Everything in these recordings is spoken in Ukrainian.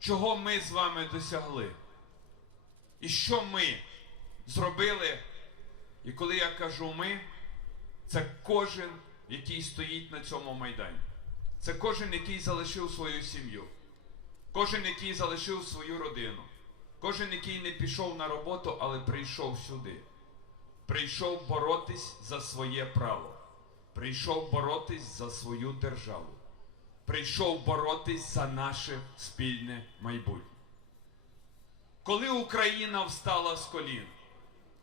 чого ми з вами досягли. І що ми зробили. І коли я кажу ми, це кожен, який стоїть на цьому майдані. Це кожен, який залишив свою сім'ю, кожен, який залишив свою родину, кожен, який не пішов на роботу, але прийшов сюди. Прийшов боротись за своє право. Прийшов боротись за свою державу. Прийшов боротись за наше спільне майбутнє. Коли Україна встала з колін,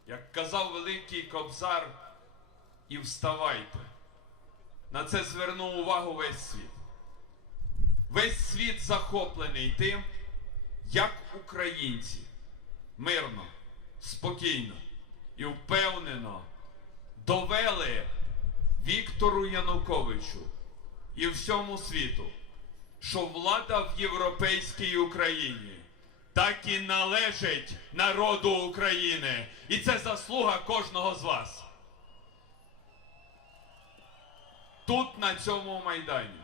як казав великий кобзар, і вставайте. На це звернув увагу весь світ. Весь світ захоплений тим, як українці мирно, спокійно і впевнено довели Віктору Януковичу і всьому світу, що влада в європейській Україні так і належить народу України. І це заслуга кожного з вас. Тут, на цьому майдані,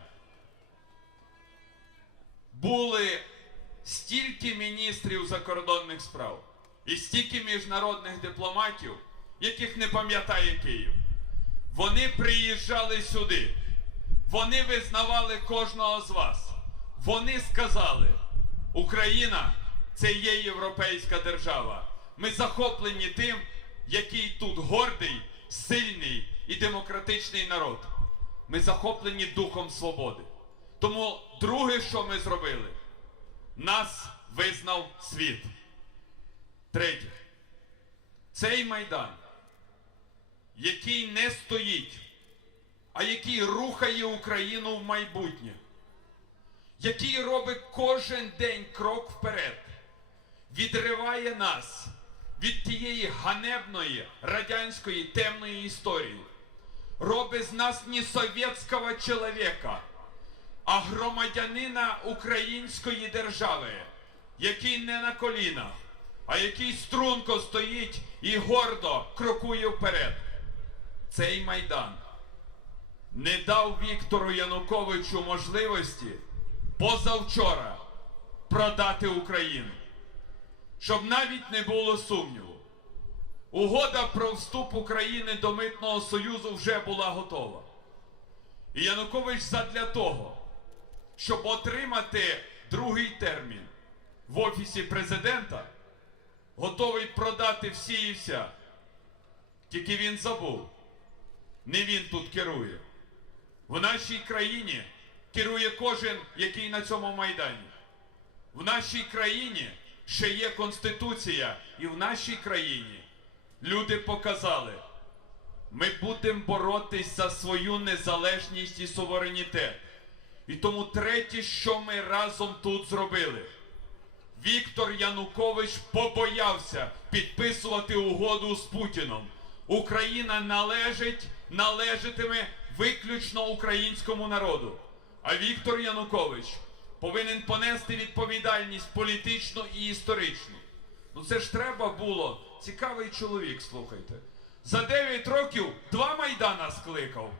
були стільки міністрів закордонних справ і стільки міжнародних дипломатів, яких не пам'ятає Київ. Вони приїжджали сюди. Вони визнавали кожного з вас. Вони сказали: Україна це є європейська держава. Ми захоплені тим, який тут гордий, сильний і демократичний народ. Ми захоплені духом свободи. Тому друге, що ми зробили, нас визнав світ. Третє. Цей майдан, який не стоїть, а який рухає Україну в майбутнє, який робить кожен день крок вперед, відриває нас від тієї ганебної радянської темної історії, робить з нас не совєтського чоловіка, а громадянина української держави, який не на колінах, а який струнко стоїть і гордо крокує вперед. Цей майдан не дав Віктору Януковичу можливості позавчора продати Україну. Щоб навіть не було сумніву. Угода про вступ України до Митного Союзу вже була готова. І Янукович задля того, щоб отримати другий термін в Офісі президента, готовий продати всі і вся. Тільки він забув. Не він тут керує. В нашій країні керує кожен, який на цьому майдані. В нашій країні ще є Конституція, і в нашій країні люди показали, ми будемо боротись за свою незалежність і суверенітет. І тому третє, що ми разом тут зробили. Віктор Янукович побоявся підписувати угоду з Путіном. Україна належить, належатиме виключно українському народу. А Віктор Янукович повинен понести відповідальність політичну і історичну. Ну це ж треба було. Цікавий чоловік, слухайте. За 9 років два майдана скликав.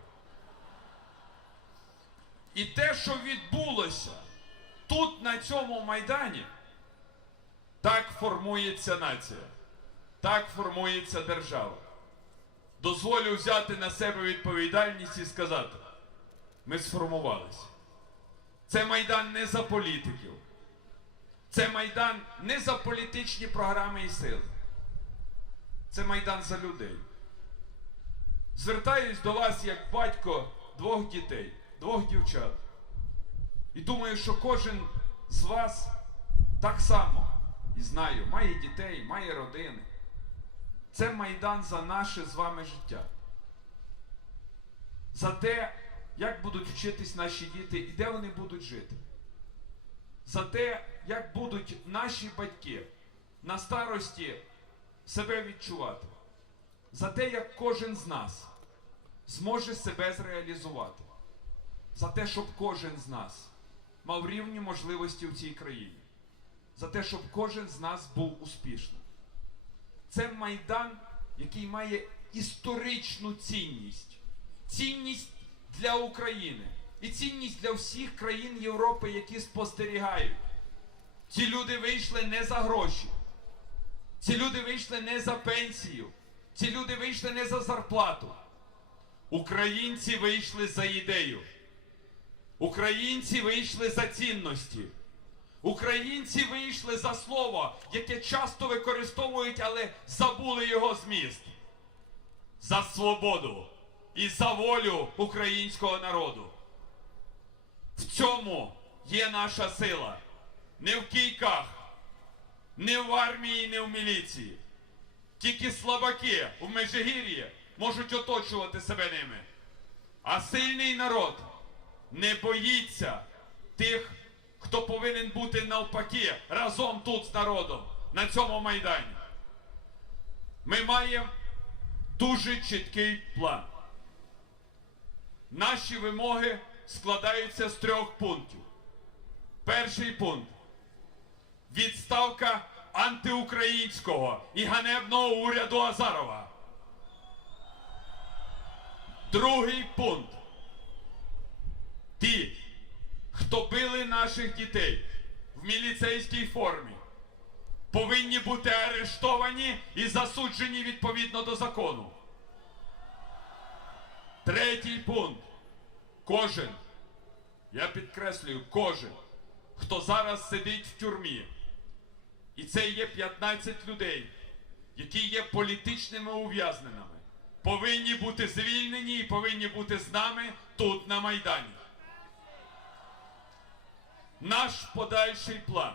І те, що відбулося тут, на цьому майдані, так формується нація, так формується держава. Дозволю взяти на себе відповідальність і сказати: ми сформувалися. Це майдан не за політиків. Це майдан не за політичні програми і сили. Це майдан за людей. Звертаюсь до вас як батько двох дітей, двох дівчат. І думаю, що кожен з вас так само, і знаю, має дітей, має родини. Це майдан за наше з вами життя. За те, як будуть вчитись наші діти і де вони будуть жити. За те, як будуть наші батьки на старості себе відчувати. За те, як кожен з нас зможе себе зреалізувати. За те, щоб кожен з нас мав рівні можливості в цій країні. За те, щоб кожен з нас був успішним. Це майдан, який має історичну цінність. Цінність для України і цінність для всіх країн Європи, які спостерігають Ці люди вийшли не за гроші. Ці люди вийшли не за пенсію. Ці люди вийшли не за зарплату. Українці вийшли за ідею. Українці вийшли за цінності. Українці вийшли за слово, яке часто використовують, але забули його зміст. За свободу і за волю українського народу. В цьому є наша сила. Не в кійках, не в армії, не в міліції. Тільки слабаки в Межигір'ї можуть оточувати себе ними. А сильний народ не боїться тих, хто повинен бути навпаки разом тут з народом на цьому майдані. Ми маємо дуже чіткий план. Наші вимоги складаються з трьох пунктів. Перший пункт відставка антиукраїнського і ганебного уряду Азарова. Другий пункт. Ті, хто били наших дітей в міліцейській формі, повинні бути арештовані і засуджені відповідно до закону. Третій пункт. Кожен, я підкреслюю, кожен, хто зараз сидить в тюрмі, і це є 15 людей, які є політичними ув'язненими, повинні бути звільнені і повинні бути з нами тут на Майдані. Наш подальший план.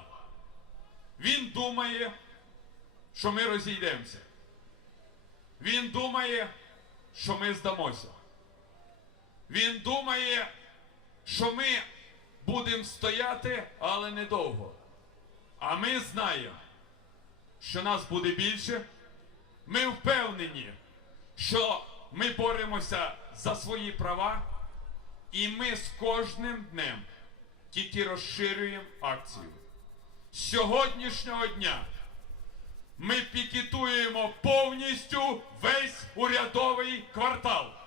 Він думає, що ми розійдемося. Він думає, що ми здамося. Він думає, що ми будемо стояти, але недовго. А ми знаємо, що нас буде більше. Ми впевнені, що ми боремося за свої права, і ми з кожним днем тільки розширюємо акцію. З сьогоднішнього дня ми пікетуємо повністю весь урядовий квартал.